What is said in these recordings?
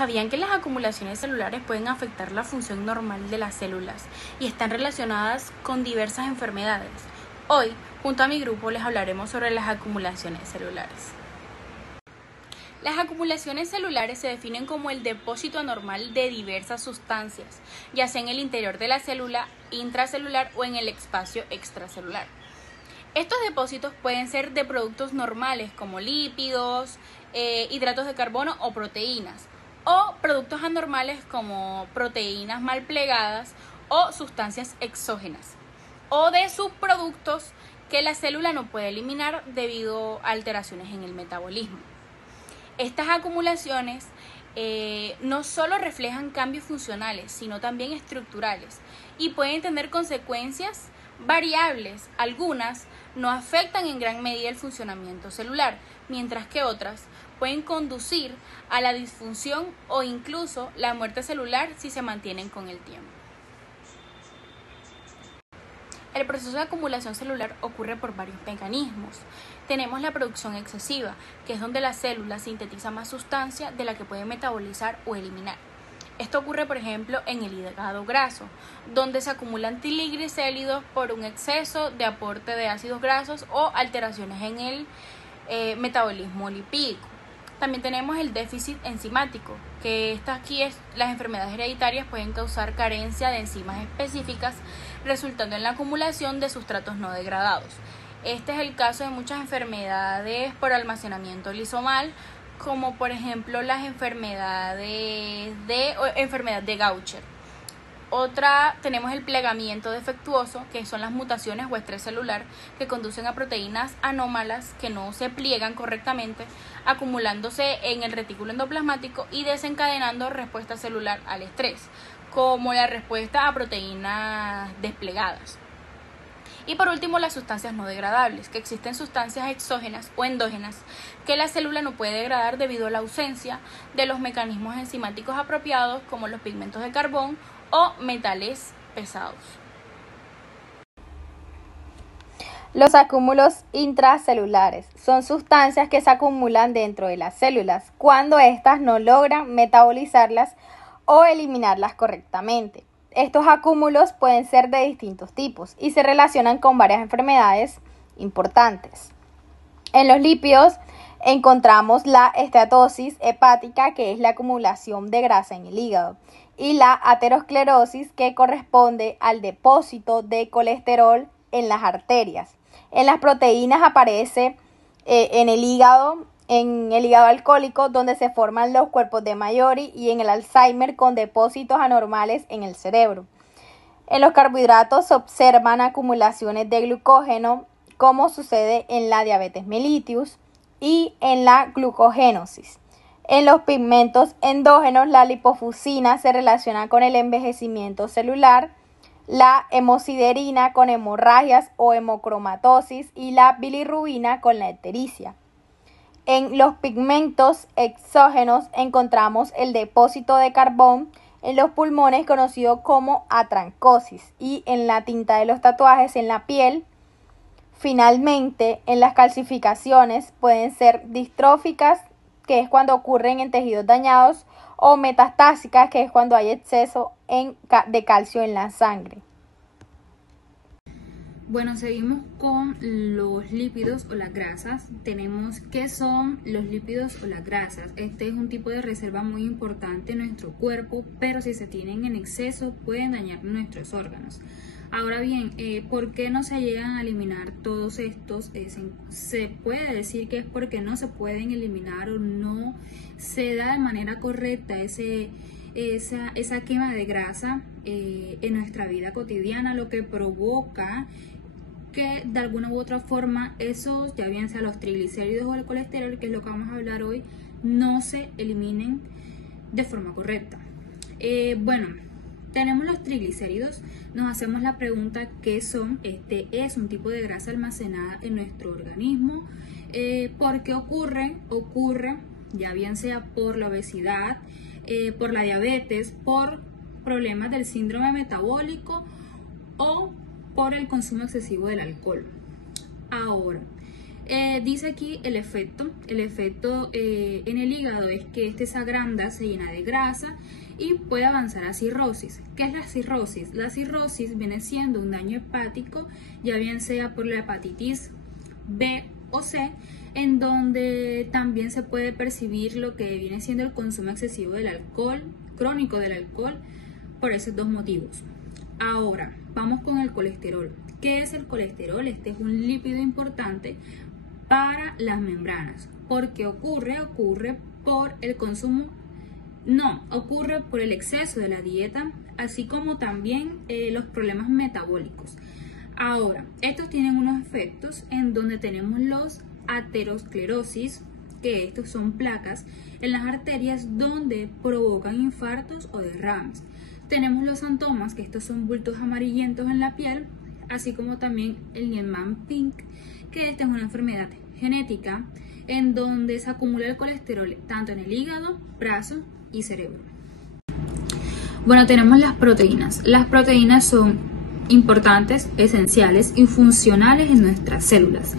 ¿Sabían que las acumulaciones celulares pueden afectar la función normal de las células y están relacionadas con diversas enfermedades? Hoy, junto a mi grupo, les hablaremos sobre las acumulaciones celulares. Las acumulaciones celulares se definen como el depósito anormal de diversas sustancias, ya sea en el interior de la célula, intracelular o en el espacio extracelular. Estos depósitos pueden ser de productos normales como lípidos, hidratos de carbono o proteínas, o productos anormales como proteínas mal plegadas o sustancias exógenas, o de subproductos que la célula no puede eliminar debido a alteraciones en el metabolismo. Estas acumulaciones no solo reflejan cambios funcionales, sino también estructurales y pueden tener consecuencias variables. Algunas no afectan en gran medida el funcionamiento celular, mientras que otras pueden conducir a la disfunción o incluso la muerte celular si se mantienen con el tiempo. El proceso de acumulación celular ocurre por varios mecanismos. Tenemos la producción excesiva, que es donde la célula sintetiza más sustancia de la que puede metabolizar o eliminar. Esto ocurre, por ejemplo, en el hígado graso, donde se acumulan triglicéridos por un exceso de aporte de ácidos grasos o alteraciones en el metabolismo lipídico. También tenemos el déficit enzimático, que las enfermedades hereditarias pueden causar carencia de enzimas específicas, resultando en la acumulación de sustratos no degradados. Este es el caso de muchas enfermedades por almacenamiento lisomal, como por ejemplo las enfermedad de Gaucher. Tenemos el plegamiento defectuoso, que son las mutaciones o estrés celular que conducen a proteínas anómalas que no se pliegan correctamente, acumulándose en el retículo endoplasmático y desencadenando respuesta celular al estrés, como la respuesta a proteínas desplegadas. Y por último, las sustancias no degradables, que existen sustancias exógenas o endógenas que la célula no puede degradar debido a la ausencia de los mecanismos enzimáticos apropiados, como los pigmentos de carbón o metales pesados. Los acúmulos intracelulares son sustancias que se acumulan dentro de las células cuando éstas no logran metabolizarlas o eliminarlas correctamente. Estos acúmulos pueden ser de distintos tipos y se relacionan con varias enfermedades importantes. En los lípidos encontramos la esteatosis hepática, que es la acumulación de grasa en el hígado, y la aterosclerosis, que corresponde al depósito de colesterol en las arterias. En las proteínas aparece en el hígado alcohólico, donde se forman los cuerpos de Mayori, y en el Alzheimer con depósitos anormales en el cerebro. En los carbohidratos se observan acumulaciones de glucógeno, como sucede en la diabetes mellitus y en la glucogénosis. En los pigmentos endógenos, la lipofuscina se relaciona con el envejecimiento celular, la hemosiderina con hemorragias o hemocromatosis y la bilirrubina con la ictericia. En los pigmentos exógenos encontramos el depósito de carbón en los pulmones, conocido como atrancosis, y en la tinta de los tatuajes en la piel. Finalmente, en las calcificaciones pueden ser distróficas, que es cuando ocurren en tejidos dañados, o metastásicas, que es cuando hay exceso de calcio en la sangre. Bueno, seguimos con los lípidos o las grasas. Tenemos qué son los lípidos o las grasas. Este es un tipo de reserva muy importante en nuestro cuerpo, pero si se tienen en exceso pueden dañar nuestros órganos. Ahora bien, ¿por qué no se llegan a eliminar todos estos? Se puede decir que es porque no se pueden eliminar o no se da de manera correcta esa quema de grasa en nuestra vida cotidiana, lo que provoca que de alguna u otra forma esos, ya bien sea los triglicéridos o el colesterol, que es lo que vamos a hablar hoy, no se eliminen de forma correcta. Bueno, tenemos los triglicéridos. Nos hacemos la pregunta ¿qué son? Este es un tipo de grasa almacenada en nuestro organismo. ¿Por qué ocurre? Ocurre ya bien sea por la obesidad, por la diabetes, por problemas del síndrome metabólico o por el consumo excesivo del alcohol. Ahora, Dice aquí el efecto en el hígado es que este se agranda, se llena de grasa y puede avanzar a cirrosis. ¿Qué es la cirrosis? La cirrosis viene siendo un daño hepático, ya bien sea por la hepatitis B o C, en donde también se puede percibir lo que viene siendo el consumo excesivo del alcohol, crónico del alcohol, por esos dos motivos. Ahora, vamos con el colesterol. ¿Qué es el colesterol? Este es un lípido importante para las membranas. ¿Por qué ocurre? Ocurre por el consumo, no, ocurre por el exceso de la dieta, así como también los problemas metabólicos. Ahora, estos tienen unos efectos en donde tenemos los aterosclerosis, que estos son placas en las arterias donde provocan infartos o derrames. Tenemos los xantomas, que estos son bultos amarillentos en la piel, así como también el Niemann-Pick, que esta es una enfermedad genética en donde se acumula el colesterol tanto en el hígado, brazo y cerebro. Bueno, tenemos las proteínas. Las proteínas son importantes, esenciales y funcionales en nuestras células.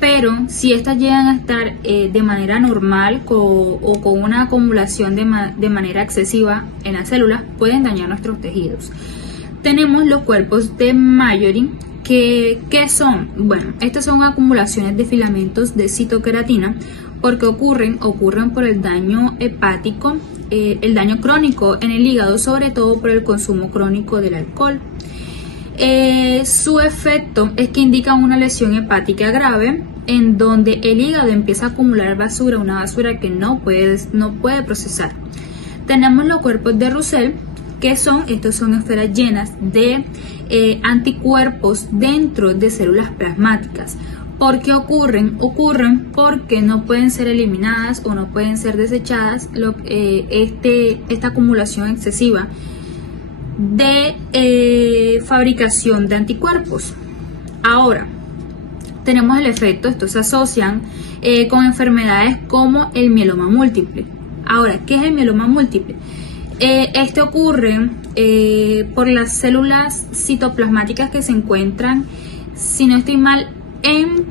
Pero si estas llegan a estar de manera normal o con una acumulación de manera excesiva en las células, pueden dañar nuestros tejidos. Tenemos los cuerpos de Mallory, ¿qué son? Bueno, estas son acumulaciones de filamentos de citoqueratina porque ocurren por el daño hepático, el daño crónico en el hígado, sobre todo por el consumo crónico del alcohol. Su efecto es que indica una lesión hepática grave en donde el hígado empieza a acumular basura, una basura que no puede procesar. Tenemos los cuerpos de Russell, que estos son esferas llenas de anticuerpos dentro de células plasmáticas. ¿Por qué ocurren? Ocurren porque no pueden ser eliminadas o no pueden ser desechadas esta acumulación excesiva de fabricación de anticuerpos. Ahora, tenemos el efecto, estos se asocian con enfermedades como el mieloma múltiple. Ahora, ¿qué es el mieloma múltiple? Este ocurre por las células citoplasmáticas que se encuentran, si no estoy mal, en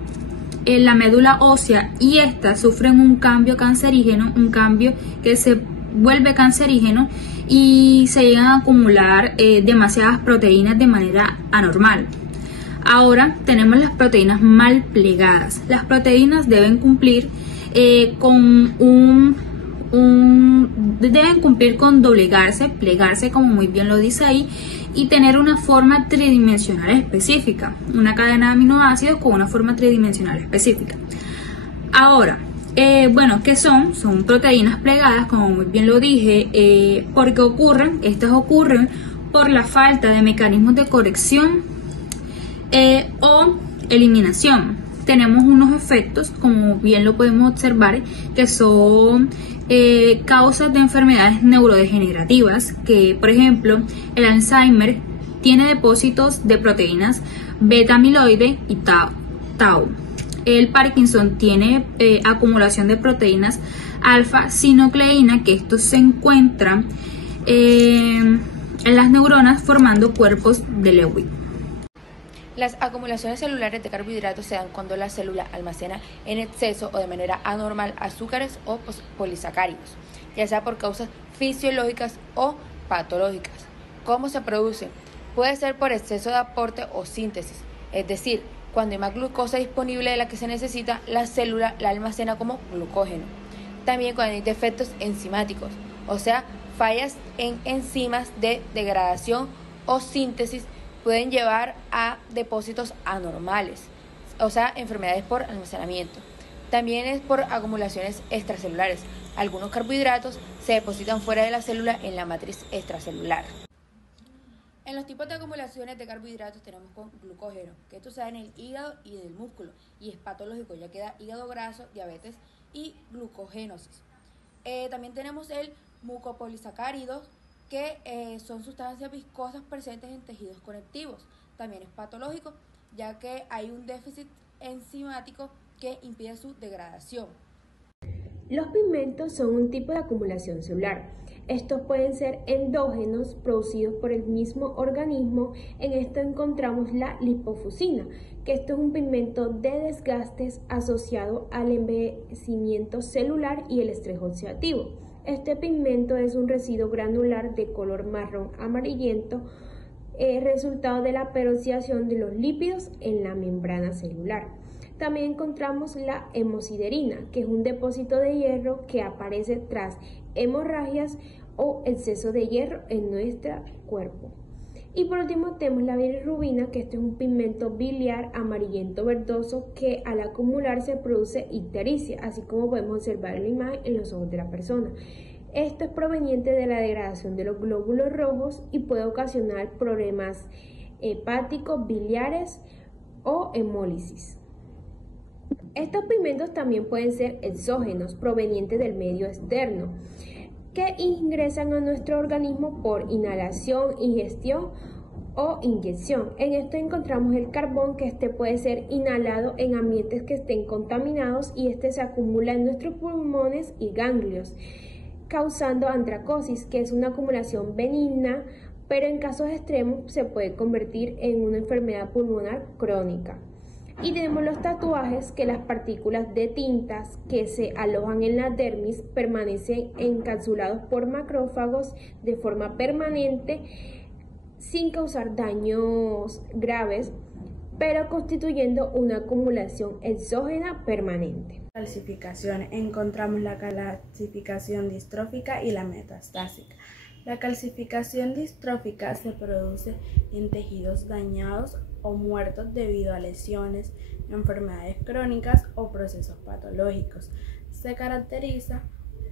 la médula ósea, y estas sufren un cambio cancerígeno, un cambio que se vuelve cancerígeno y se llegan a acumular demasiadas proteínas de manera anormal. Ahora tenemos las proteínas mal plegadas. Las proteínas deben cumplir con doblegarse, plegarse como muy bien lo dice ahí, y tener una forma tridimensional específica, una cadena de aminoácidos con una forma tridimensional específica. Ahora, bueno, ¿qué son? Son proteínas plegadas, como muy bien lo dije, porque estas ocurren por la falta de mecanismos de corrección o eliminación. Tenemos unos efectos, como bien lo podemos observar, que son causas de enfermedades neurodegenerativas, que por ejemplo el Alzheimer tiene depósitos de proteínas beta amiloide y tau. El Parkinson tiene acumulación de proteínas alfa-sinucleína, que estos se encuentran en las neuronas formando cuerpos de Lewy. Las acumulaciones celulares de carbohidratos se dan cuando la célula almacena en exceso o de manera anormal azúcares o polisacáridos, ya sea por causas fisiológicas o patológicas. ¿Cómo se producen? Puede ser por exceso de aporte o síntesis, es decir, cuando hay más glucosa disponible de la que se necesita, la célula la almacena como glucógeno. También cuando hay defectos enzimáticos, o sea, fallas en enzimas de degradación o síntesis, pueden llevar a depósitos anormales, o sea, enfermedades por almacenamiento. También es por acumulaciones extracelulares. Algunos carbohidratos se depositan fuera de la célula en la matriz extracelular. En los tipos de acumulaciones de carbohidratos tenemos con glucógeno, que esto se da en el hígado y en el músculo, y es patológico, ya que da hígado graso, diabetes y glucogénosis. También tenemos el mucopolisacáridos, que son sustancias viscosas presentes en tejidos conectivos. También es patológico, ya que hay un déficit enzimático que impide su degradación. Los pigmentos son un tipo de acumulación celular. Estos pueden ser endógenos, producidos por el mismo organismo. En esto encontramos la lipofuscina, que esto es un pigmento de desgastes asociado al envejecimiento celular y el estrés oxidativo. Este pigmento es un residuo granular de color marrón amarillento, resultado de la peroxidación de los lípidos en la membrana celular. También encontramos la hemosiderina, que es un depósito de hierro que aparece tras hemorragias o exceso de hierro en nuestro cuerpo. Y por último tenemos la bilirrubina, que este es un pigmento biliar amarillento verdoso que al acumularse produce ictericia, así como podemos observar en la imagen en los ojos de la persona. Esto es proveniente de la degradación de los glóbulos rojos y puede ocasionar problemas hepáticos, biliares o hemólisis. Estos pigmentos también pueden ser exógenos, provenientes del medio externo, que ingresan a nuestro organismo por inhalación, ingestión o inyección. En esto encontramos el carbón, que este puede ser inhalado en ambientes que estén contaminados y este se acumula en nuestros pulmones y ganglios, causando antracosis, que es una acumulación benigna, pero en casos extremos se puede convertir en una enfermedad pulmonar crónica. Y tenemos los tatuajes, que las partículas de tintas que se alojan en la dermis permanecen encapsulados por macrófagos de forma permanente sin causar daños graves, pero constituyendo una acumulación exógena permanente. Calcificación. Encontramos la calcificación distrófica y la metastásica. La calcificación distrófica se produce en tejidos dañados o muertos debido a lesiones, enfermedades crónicas o procesos patológicos. Se caracteriza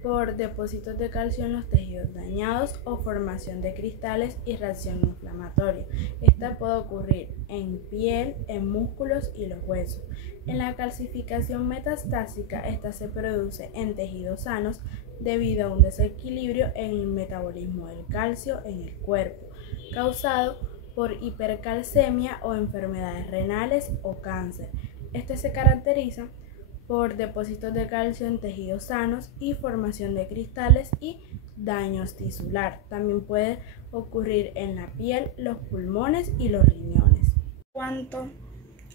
por depósitos de calcio en los tejidos dañados o formación de cristales y reacción inflamatoria. Esta puede ocurrir en piel, en músculos y los huesos. En la calcificación metastásica, esta se produce en tejidos sanos debido a un desequilibrio en el metabolismo del calcio en el cuerpo, causado por hipercalcemia o enfermedades renales o cáncer. Este se caracteriza por depósitos de calcio en tejidos sanos y formación de cristales y daños tisular. También puede ocurrir en la piel, los pulmones y los riñones. En cuanto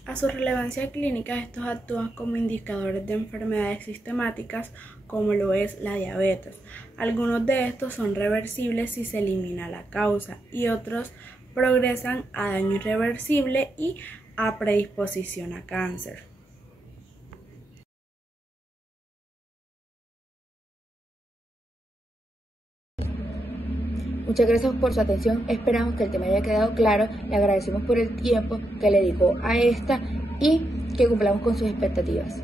a su relevancia clínica, estos actúan como indicadores de enfermedades sistemáticas como lo es la diabetes. Algunos de estos son reversibles si se elimina la causa y otros progresan a daño irreversible y a predisposición a cáncer. Muchas gracias por su atención, esperamos que el tema haya quedado claro, le agradecemos por el tiempo que le dedicó a esta y que cumplamos con sus expectativas.